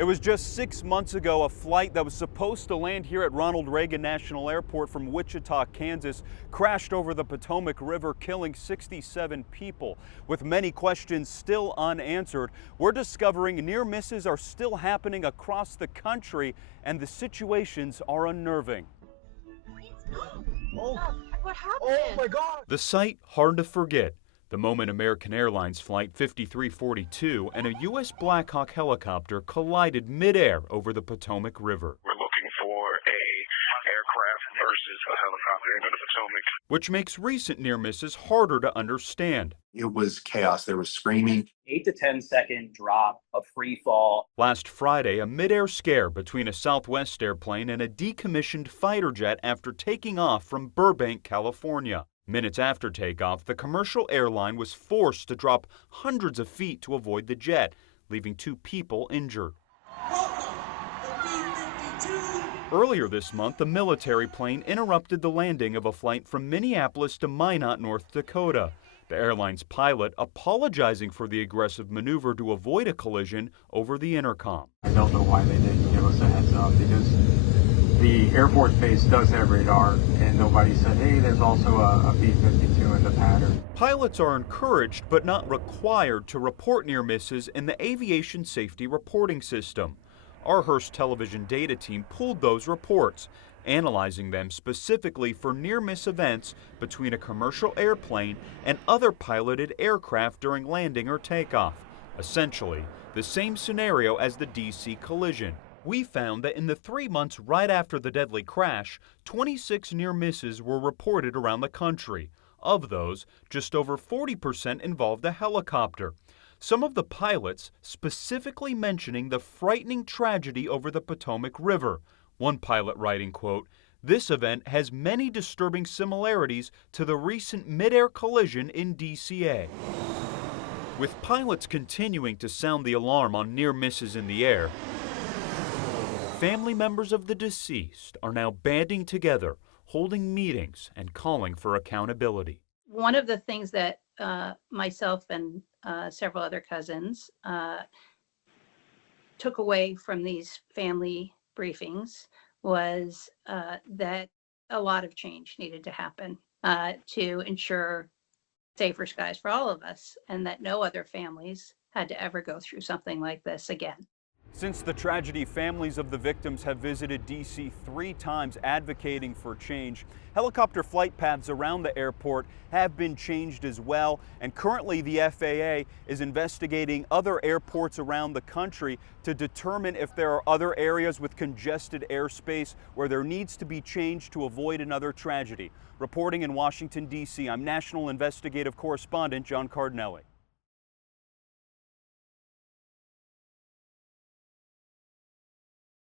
It was just 6 months ago, a flight that was supposed to land here at Ronald Reagan National Airport from Wichita, Kansas, crashed over the Potomac River, killing 67 people. With many questions still unanswered, we're discovering near misses are still happening across the country, and the situations are unnerving. Oh, What happened? oh my God! The sight hard to forget. The moment American Airlines Flight 5342 and a U.S. Black Hawk helicopter collided midair over the Potomac River. We're looking for a aircraft versus a helicopter into the Potomac. Which makes recent near misses harder to understand. It was chaos. There was screaming. 8 to 10 second drop, a free fall. Last Friday, a midair scare between a Southwest airplane and a decommissioned fighter jet after taking off from Burbank, California. Minutes after takeoff, the commercial airline was forced to drop hundreds of feet to avoid the jet, leaving 2 people injured. Earlier this month, the military plane interrupted the landing of a flight from Minneapolis to Minot, North Dakota. The airline's pilot apologizing for the aggressive maneuver to avoid a collision over the intercom. I don't know why they didn't give us a heads up, because the Air Force Base does have radar, and nobody said, hey, there's also a B-52 in the pattern. Pilots are encouraged but not required to report near misses in the Aviation Safety Reporting System. Our Hearst television data team pulled those reports, analyzing them specifically for near-miss events between a commercial airplane and other piloted aircraft during landing or takeoff. Essentially, the same scenario as the D.C. collision. We found that in the 3 months right after the deadly crash, 26 near misses were reported around the country. Of those, just over 40% involved a helicopter. Some of the pilots specifically mentioning the frightening tragedy over the Potomac River. One pilot writing, quote, "This event has many disturbing similarities to the recent mid-air collision in DCA." With pilots continuing to sound the alarm on near misses in the air, family members of the deceased are now banding together, holding meetings and calling for accountability. One of the things that myself and several other cousins took away from these family briefings was that a lot of change needed to happen to ensure safer skies for all of us, and that no other families had to ever go through something like this again. Since the tragedy, families of the victims have visited D.C. 3 times advocating for change. Helicopter flight paths around the airport have been changed as well, and currently the FAA is investigating other airports around the country to determine if there are other areas with congested airspace where there needs to be change to avoid another tragedy. Reporting in Washington, D.C., I'm National Investigative Correspondent John Cardinelli.